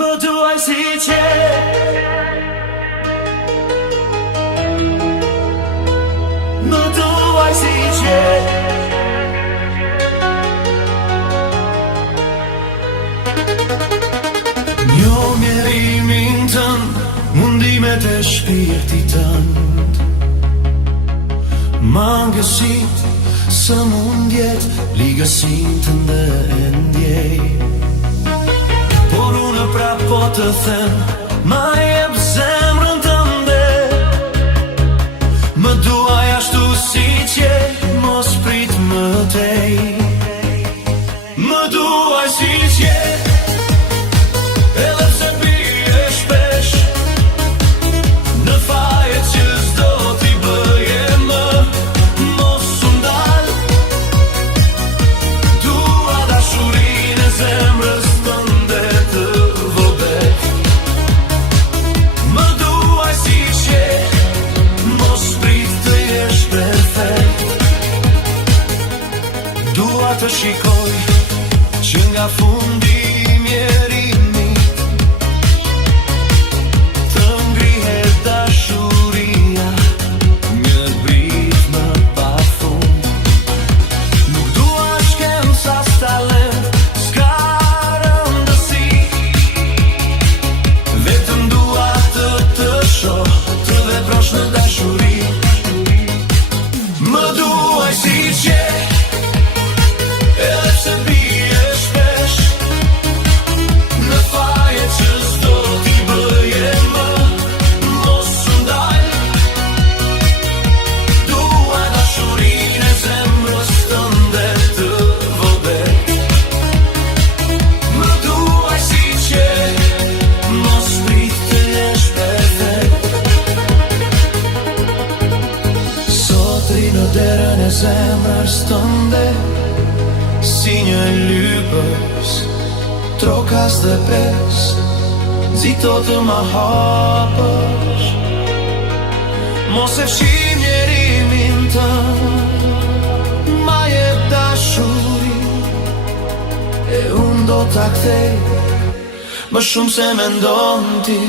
Më duaj si qe, më duaj si qe. Njo mjerimin tënd, mundimet e shpirtit tënd, mangësit së mundjet, ligësin tënde e ndjej. Por unë prap po të them, ma jep zemrën tënde. Më duaj ashtu si qe, mos prit më tej. Më duaj si qe, edhe pse bie shpesh në fajet që s'do t'i bëje më. Mos u ndal, dua dashurinë e zemrës tënde të vogël. Më duaj si qe, mos prit të jesh perfekt. Dua të shikoj që nga fundi i mjerimit të ngrihet dashuria, një brit më pafund. Nuk dua shkenca s'talent, s'ka rëndësi, vetëm dua të shoh, të veprosh në dashuri. Më duaj si qe, edhe pse bie shpesh në fajet që s'do t'i bëje më. Mos u ndal, dua dashurinë e zemrës tënde të vogël. Më duaj si qe, mos prit të jesh perfekt. Sot ri në derën e zemrës tënde, si një lypës, trokas dhe pes, zito të ma hapësh. Mos e fshim njerimin tënd, ma jep dashuri, e unë do t'a kthej më shumë se mendon ti.